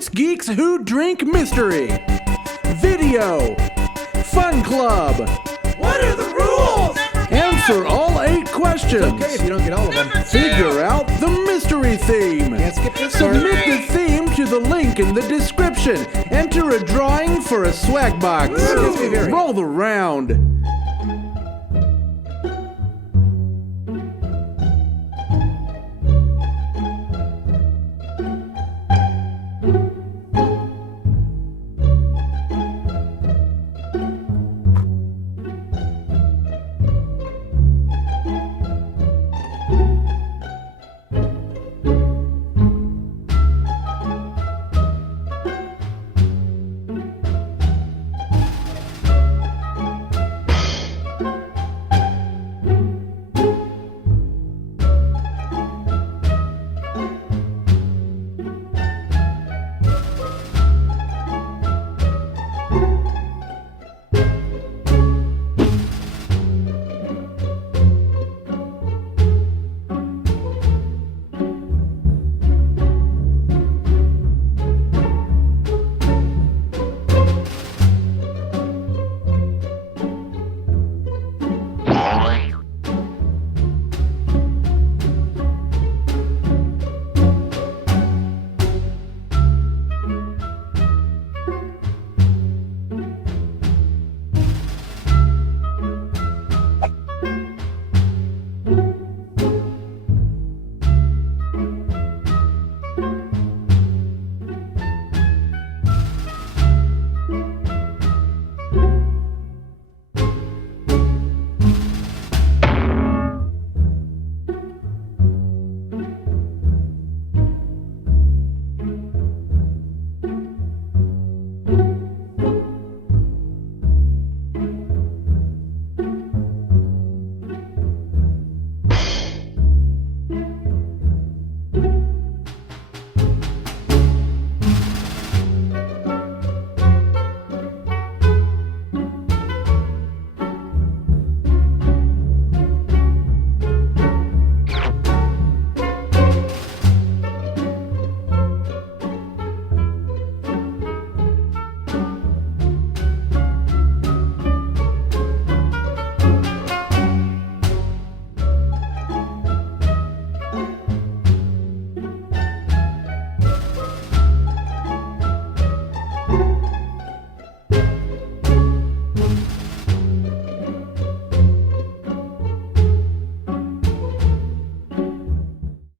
It's Geeks Who Drink Mystery. Video. Fun Club. What are the rules? Answer all 8 questions. It's okay if you don't get all of them. Figure out the mystery theme. Can't skip this part. Submit the theme to the link in the description. Enter a drawing for a swag box. Ooh. Roll the round.